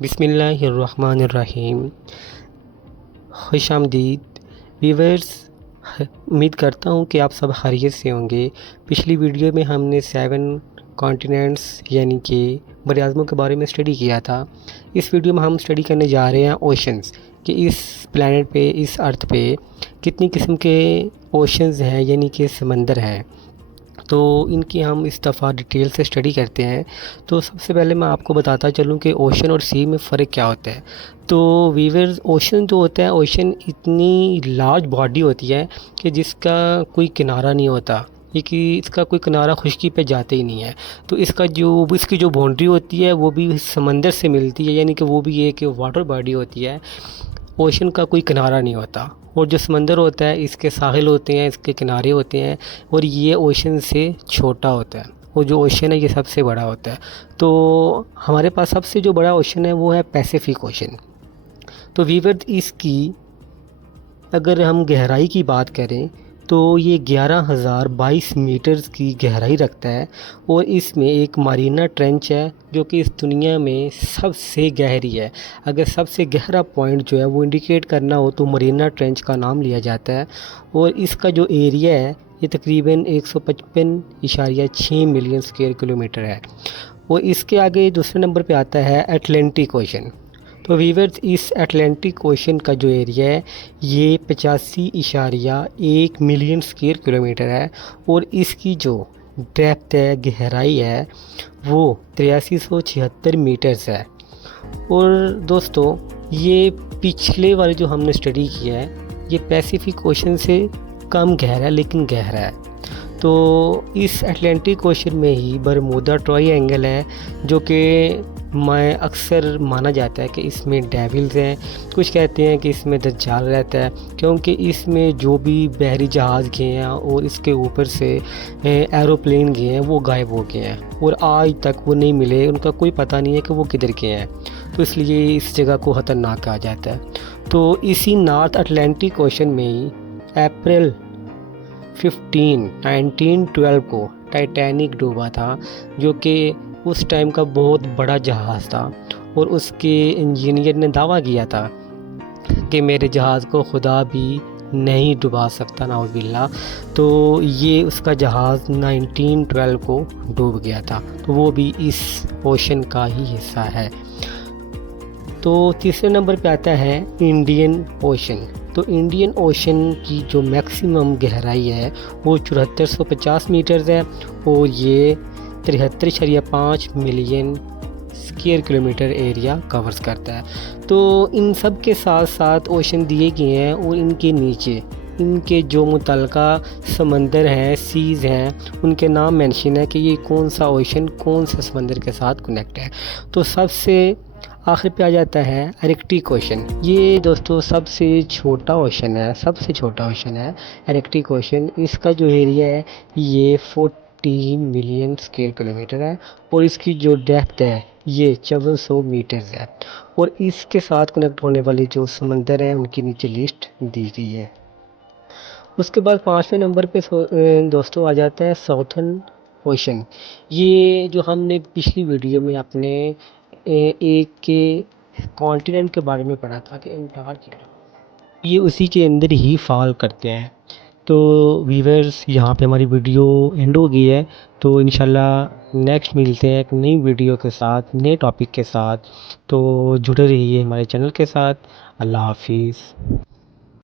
بسم اللہ الرحمن الرحیم۔ خوش آمدید ویورز، امید کرتا ہوں کہ آپ سب خیریت سے ہوں گے۔ پچھلی ویڈیو میں ہم نے 7 کانٹیننٹس یعنی کہ بر اعظموں کے بارے میں اسٹڈی کیا تھا۔ اس ویڈیو میں ہم اسٹڈی کرنے جا رہے ہیں اوشنز، کہ اس پلانٹ پہ، اس ارتھ پہ کتنی قسم کے اوشنز ہیں یعنی کہ سمندر ہیں۔ تو ان کی ہم اس دفعہ ڈیٹیل سے اسٹڈی کرتے ہیں۔ تو سب سے پہلے میں آپ کو بتاتا چلوں کہ اوشن اور سی میں فرق کیا ہوتا ہے۔ تو ویورز، اوشن جو ہوتا ہے، اوشن اتنی لارج باڈی ہوتی ہے کہ جس کا کوئی کنارہ نہیں ہوتا، یہ کہ اس کا کوئی کنارہ خشکی پہ جاتے ہی نہیں ہے۔ تو اس کی جو باؤنڈری ہوتی ہے وہ بھی سمندر سے ملتی ہے، یعنی کہ وہ بھی ایک واٹر باڈی ہوتی ہے۔ اوشن کا کوئی کنارہ نہیں ہوتا، اور جو سمندر ہوتا ہے اس کے ساحل ہوتے ہیں، اس کے کنارے ہوتے ہیں، اور یہ اوشن سے چھوٹا ہوتا ہے، اور جو اوشن ہے یہ سب سے بڑا ہوتا ہے۔ تو ہمارے پاس سب سے جو بڑا اوشن ہے وہ ہے پیسیفک اوشن۔ تو ویورز، اس کی اگر ہم گہرائی کی بات کریں تو یہ 11,022 میٹرز کی گہرائی رکھتا ہے، اور اس میں ایک مارینا ٹرنچ ہے جو کہ اس دنیا میں سب سے گہری ہے۔ اگر سب سے گہرا پوائنٹ جو ہے وہ انڈیکیٹ کرنا ہو تو مارینا ٹرنچ کا نام لیا جاتا ہے، اور اس کا جو ایریا ہے یہ تقریباً 155.6 ملین اسکوائر کلومیٹر ہے۔ اور اس کے آگے دوسرے نمبر پہ آتا ہے اٹلانٹک اوشن۔ تو ویورز، اس اٹلانٹک اوشن کا جو ایریا ہے یہ 85.1 ملین اسکوائر کلومیٹر ہے، اور اس کی جو ڈیپتھ ہے، گہرائی ہے، وہ 8376 میٹرز ہے۔ اور دوستو، یہ پچھلے والے جو ہم نے اسٹڈی کیا ہے یہ پیسیفک اوشن سے کم گہرا ہے لیکن گہرا ہے۔ تو اس اٹلانٹک اوشن میں ہی برمودا ٹرائی اینگل ہے، جو کہ اکثر مانا جاتا ہے کہ اس میں ڈیولز ہیں۔ کچھ کہتے ہیں کہ اس میں دجال رہتا ہے، کیونکہ اس میں جو بھی بحری جہاز گئے ہیں اور اس کے اوپر سے ایروپلین گئے ہیں وہ غائب ہو گئے ہیں، اور آج تک وہ نہیں ملے، ان کا کوئی پتہ نہیں ہے کہ وہ کدھر گئے ہیں۔ تو اس لیے اس جگہ کو خطرناک کہا جاتا ہے۔ تو اسی نارتھ اٹلانٹک اوشن میں ہی اپریل 15، 1912 کو ٹائٹینک ڈوبا تھا، جو کہ اس ٹائم کا بہت بڑا جہاز تھا، اور اس کے انجینئر نے دعویٰ کیا تھا کہ میرے جہاز کو خدا بھی نہیں ڈبا سکتا، نعوذ باللہ۔ تو یہ اس کا جہاز 1912 کو ڈوب گیا تھا، تو وہ بھی اس اوشن کا ہی حصہ ہے۔ تو تیسرے نمبر پہ آتا ہے انڈین اوشن۔ تو انڈین اوشن کی جو میکسیمم گہرائی ہے وہ 7450 میٹرز ہے، اور یہ 73.5 million square kilometre area covers کرتا ہے۔ تو ان سب کے ساتھ ساتھ اوشن دیے گئے ہیں، اور ان کے نیچے ان کے جو متعلقہ سمندر ہیں، سیز ہیں، ان کے نام مینشن ہے کہ یہ کون سا اوشن کون سے سمندر کے ساتھ کنیکٹ ہے۔ تو سب سے آخر پہ آ جاتا ہے آرکٹک اوشن۔ یہ دوستو سب سے چھوٹا اوشن ہے آرکٹک اوشن۔ اس کا جو ایریا ہے یہ 40 ملین اسکوائر کلومیٹر ہے، اور اس کی جو ڈیپتھ ہے یہ 1400 میٹرز ہے، اور اس کے ساتھ کنیکٹ ہونے والے جو سمندر ہیں ان کی نیچے لسٹ دی گئی ہے۔ اس کے بعد 5ویں نمبر پہ دوستو آ جاتا ہے ساؤتھرن اوشن۔ یہ جو ہم نے پچھلی ویڈیو میں اپنے ایک کے کانٹیننٹ کے بارے میں پڑھا تھا کہ انٹارکٹیکا، یہ اسی کے اندر ہی فال کرتے ہیں۔ تو ویورز، یہاں پہ ہماری ویڈیو اینڈ ہو گئی ہے، تو انشاءاللہ نیکسٹ ملتے ہیں ایک نئی ویڈیو کے ساتھ، نئے ٹاپک کے ساتھ۔ تو جڑے رہیے ہمارے چینل کے ساتھ۔ اللہ حافظ۔